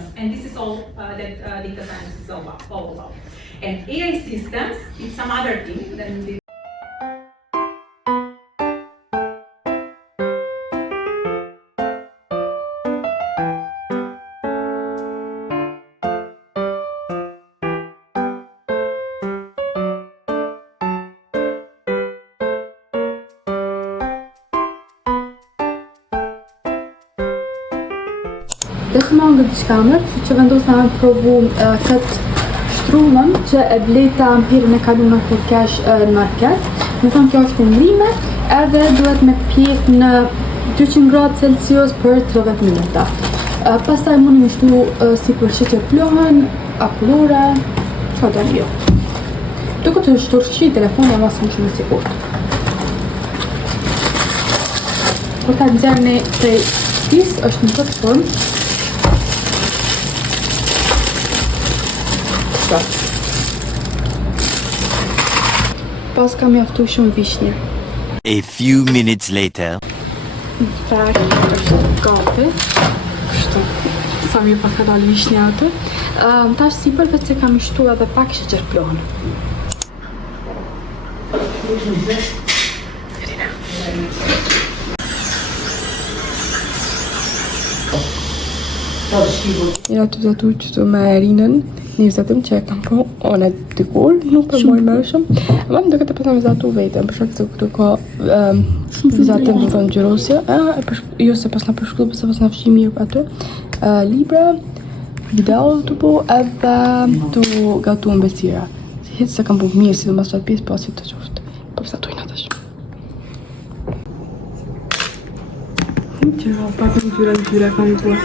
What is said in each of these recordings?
intelligence, and this is all that data science is all about. And AI systems is some other thing than the Dhe shma nga diçkamer, që vendosa me provu këtë shtrumën që e bleta ampirin e kaluna kur kesh në market. Me thonë kjo është ndrime, edhe duhet me pjek në 200 gradë Celsius për 30 minuta. Pastaj mundi me shtu si për shiqe plohën, akullore, që do një. Duke të shturshi telefoni e masë më shumë sigurt. Kur ta nxjerrni prej shtëpisë është në këtë formë. Pas kam mjaftu shumë vishnje. A few minutes later. Fakt është gati. Kështu. Sa mirë pas ka dalë vishnja atë. Tash sipër vetë se kam shtu edhe pak sheqer plohën. Ja të zatu qëtu me rinën, një zatëm që e kam po, onë e dikur, nuk për mojë mërshëm. Ama më duke të pasam zatu vetëm, për shak se këtu ka zatëm të thonë gjyrosje, jo se pas në përshkullu, përse pas në fshi mirë aty, libra, video të po, edhe të gatu në besira. Hitë se kam po mirë, si dhe mas qatë pjesë, pasit të qoftë. Po përsa tojnë atash. Qëra, pak në gjyra kam të bua.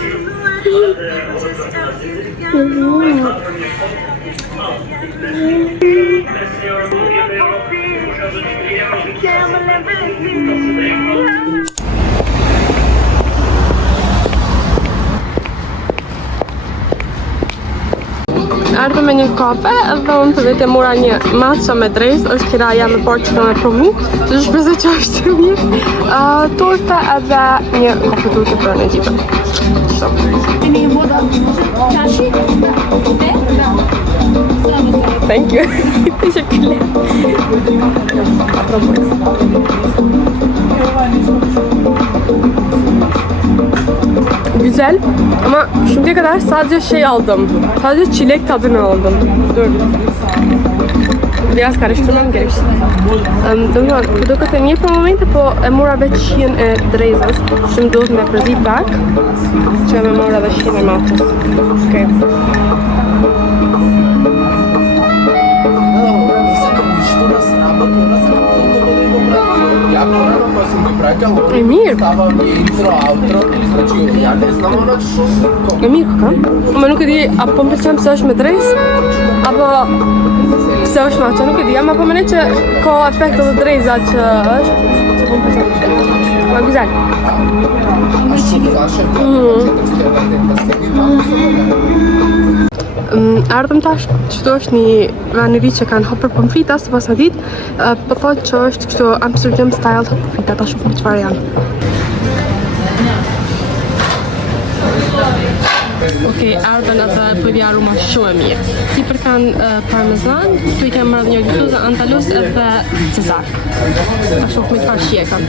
Ardhëm me një kafe edhe unë për vetë e mora një matcha me drejs, është kiraja me parë që kam e provu, që shpresoj që është mirë, torta edhe një kafe turke për në gjipën. Thank you. Teşekkürler. Güzel ama şimdiye kadar sadece şey aldım. Sadece çilek tadını aldım. Dur. Biraz karıştırmam gerek. Dok të një për momente, po e mora vetë shijen e drezës. Shumë duhet me përzi pak, që me mora dhe shijen e matës. Okay. E mirë. E mirë ka? Ma nuk e di, apo më pëlqen pse është me drejzë, apo pse është matcha, nuk e di, ama po mendoj që ka efekt të drejza që është, që po më pëlqen. Ma güzel. Ardhëm tash, qëto është një vanëri që kanë hopër pomfrita së pas në ditë, po thotë që është kështu Amsterdam style të pomfrita, ta shumë qëfar janë. Okej, ardhën atë përdja aroma shumë e mirë. Sipër kanë parmezan, këtu i kemë mërë një gjusuzë, antalus edhe cezar. Ta shumë qëfar shie kanë.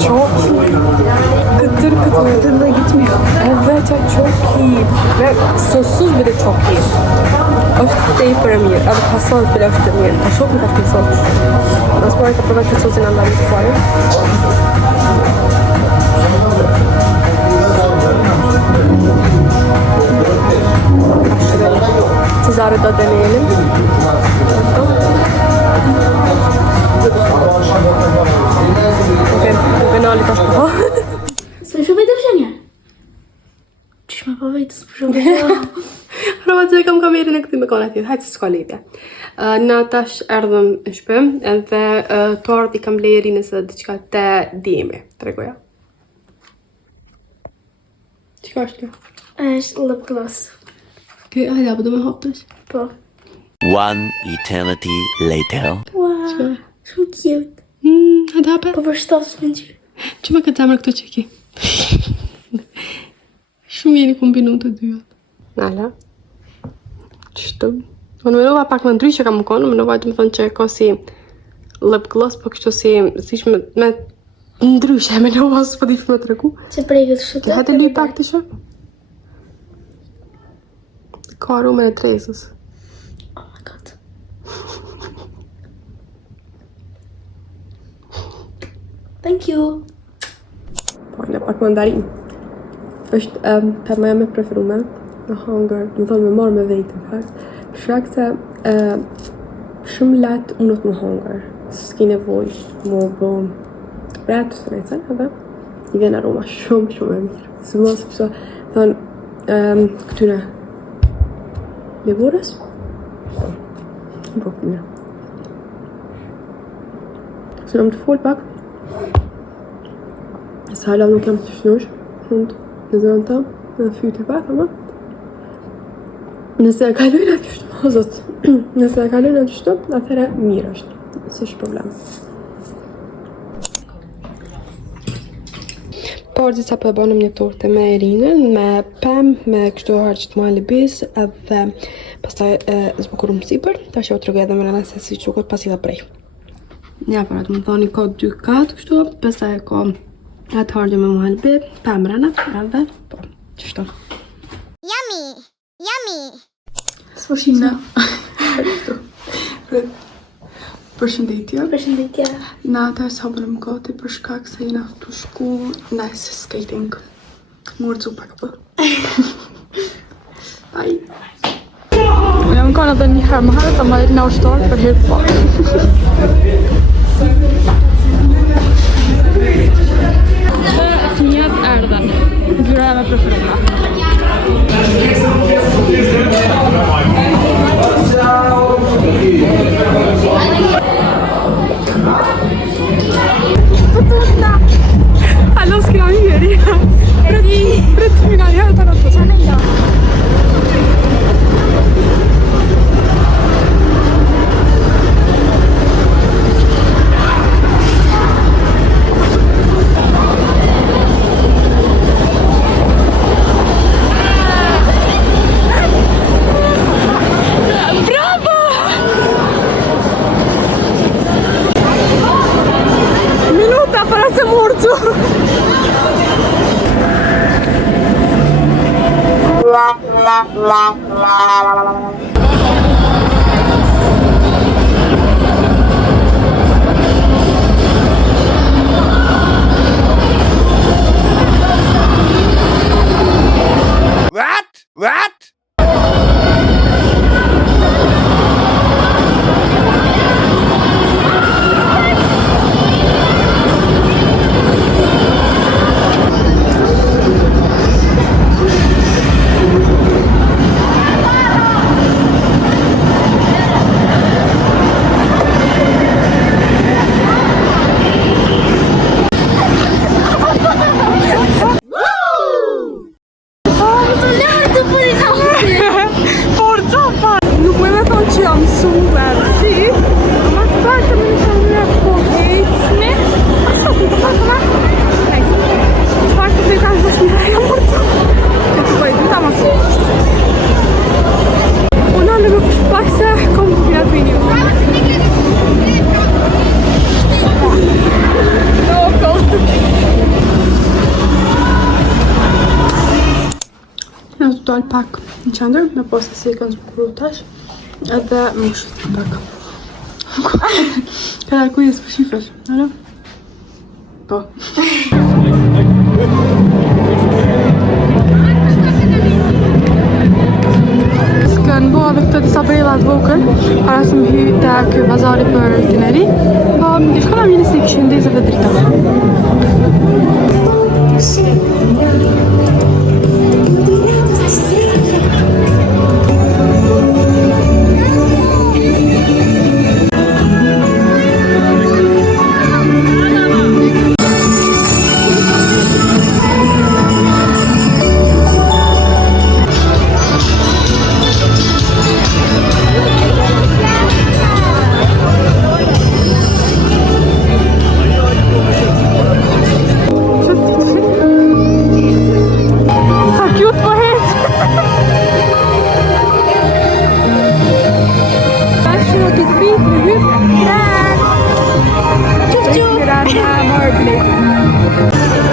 Çok kıtır kıtır da gitmiyor. Evet, çok iyi. Ve sossuz bile çok iyi. Është te i për e mirë, edhe pasot bile është e mirë. Ta shumë në ka pisot. Nësë pare ka përve të sosin andalit të pare. Cezarë do deneyelim. Benali tash po. S'e shoh vetë fshenja. Ç'ma po vetë s'po. Prova që kam kamerën e këtij me kanë atje, hajtë s'ka lidhje. Na tash erdhëm në shtëpi edhe tort I kam leri nëse diçka te djemi, tregoja. Çka është kjo? Është lip gloss. Hajde, apo do me hap tash? Po. One eternity later. Wow, shumë cute. Hajde hape. Po përshtatës me gjë. Që me këtë zemër këto qeki? Shumë jeni kombinu të dyja. Nala. Qështu? Unë menova pak më ndryshe ka më konë, menova të më thonë që ka si lip gloss, po kështu si me ndryshe, menova së po di më të regu. Që prej këtë shumë. Hajde luj pak të shë. Ka aromën e tresës. Oh my god. Thank you. Po, në pak mandarin. është pemë me preferume. Në hunger, më thonë me marrë me vetë, në fakt. Për shkak se shumë letë unë të më hunger. S'ki nevoj më bë pretë së necën, edhe i vjen aroma shumë e mirë. Së mos përso, thonë këtyre levorës. Më po mirë. Se në më të folë pak. Se hala nuk jam të shnush, hund në zonë të, në fyte pak, ama. Nëse e kalojnë atë qështu, o zot, nëse e kalojnë atë qështu, atëre mirë është, s'është problem. Por disa po e bonëm një torte me erinën, me pemë, me kështu harqët muali bis, edhe pastaj zbukurum sipër, ta që o të rëgë edhe më rëna se si quket pasi dhe prej. Ja, për atë më thoni ka 2 katë kështu, pastaj ka atë harqë me muali bis, pemë rëna, edhe, po, qështu. Yummy! Yummy! S'përshim në. Përshëndetje. Përshëndetje. Nata e sabërëm gati për shkak se jena të shku në ice skating. Mërë cu pak për. Bye. Jam kanë edhe një herë më herë të ma në ushtarë për herë pak. Fëmijat erdhen. Zyra me preferume. Hallå, ska jag göra det? Berätta hur jag gör det på sån här. What? Dal pak në qendër, me pas se si e kanë zbukuru tash, edhe më shit pak. Ka kujdes për shifresh, alo? Po. S'kan bo edhe këtë disa brella të vogël, para se më hy të ky bazari për tineri, po më shkona një se kishin ndezëve drita. kanë marrë biletën.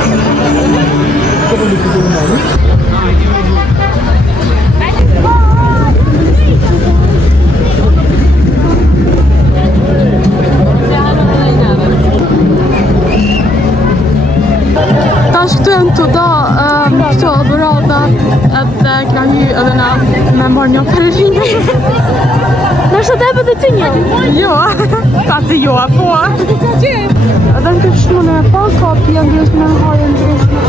Tash këtu janë të do këto dhurata edhe këna hy edhe na me marrë një perëllime. Nështë të ebë dhe ty një? Jo, ka të jo, po. Edhe në këtë shumë në pa, ka pia ndryshme, haje ndryshme.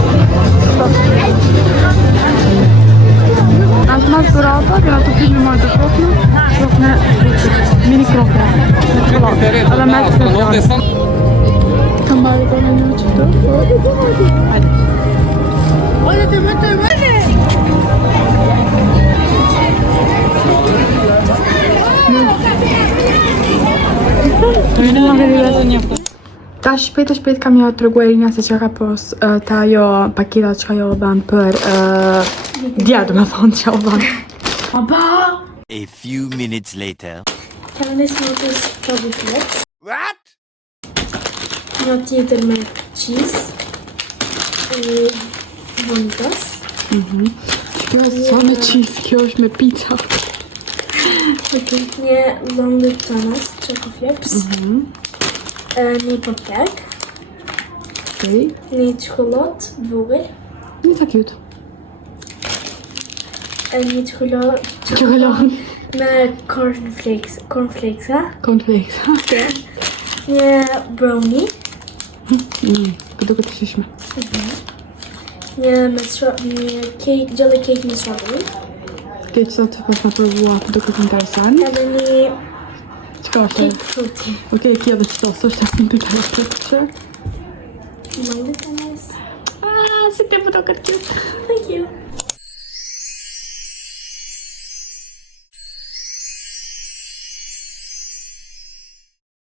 Ashtë mas dhurata, këna të pili marrë të kroknë, mini kroknë, me çikollatë, edhe me të kroknë. Kam marrë të në një qëtë. Hajde. Ta shpejt kam ja t'regu Erina se që ka pos ta ajo paketa që ka jo ban për djetë me thonë që o ban. A few minutes later. Kemi smoothis Chubby Flex. What? Një tjetër me cheese. E bonitas. Kjo është sa me cheese, kjo është me pizza. Një lëndë tanas, Choco Flex. Një popkek. Okej. Një çokollatë vogël. Një sa cute. Një çokollatë me cornflakes, ha? Cornflakes. Okej. Një brownie. Po duket të shishme. Një cake, jelly cake me strawberry. Okej, që sot pas ma provua, po duket interesant. Edhe një Qka është? cake fruity. Okej, kjo dhe qëto, së është të të të të Lëndë tanas. si te po duket cute. Thank you.